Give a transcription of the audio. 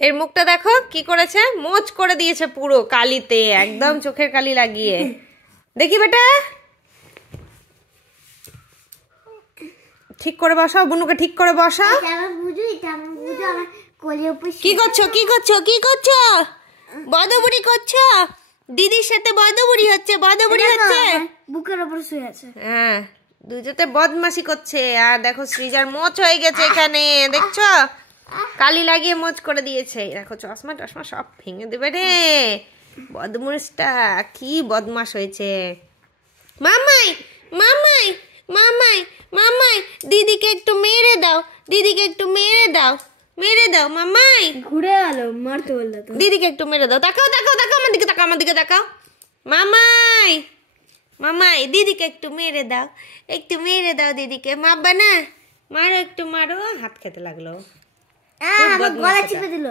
এর মুখটা দেখো কি করেছে, মোচ করে দিয়েছে পুরো কালিতে, একদম চোখের কালি লাগিয়ে। দেখি বেটা, ঠিক করে বসাও, বুনুকে ঠিক করে বসা। কি করছো কি করছো কি করছো? বদবুড়ি করছো? দিদির সাথে বদবুড়ি হচ্ছে, বদবুড়ি হচ্ছে। বুকের উপর শুয়ে আছে। হ্যাঁ, দুজোতে বদমাশি করছে। আর দেখো সৃজার মোচ হয়ে গেছে এখানে, দেখছো কালি লাগিয়ে মোচ করে দিয়েছে। দেখো চশমা টশমা সব ভেঙে দেবে রে। বদমাশটা কি বদমাশ হয়েছে। মামাই মামাই মামাই মামাই, দিদিকে একটু মেরে দাও, দিদিকে একটু মেরে দাও, মেরে দাও মামাই। ঘুরে গেল, মারতে বললো তো। দিদিকে একটু মেরে দাও। তাকাও তাকাও তাকাও আমার দিকে, তাকাও আমার দিকে তাকাও। মামাই মামাই, দিদিকে একটু মেরে দাও, একটু মেরে দাও দিদিকে। মারবা না? মারো একটু মারো। হাত খেতে লাগলো। গলা চিপে দিল।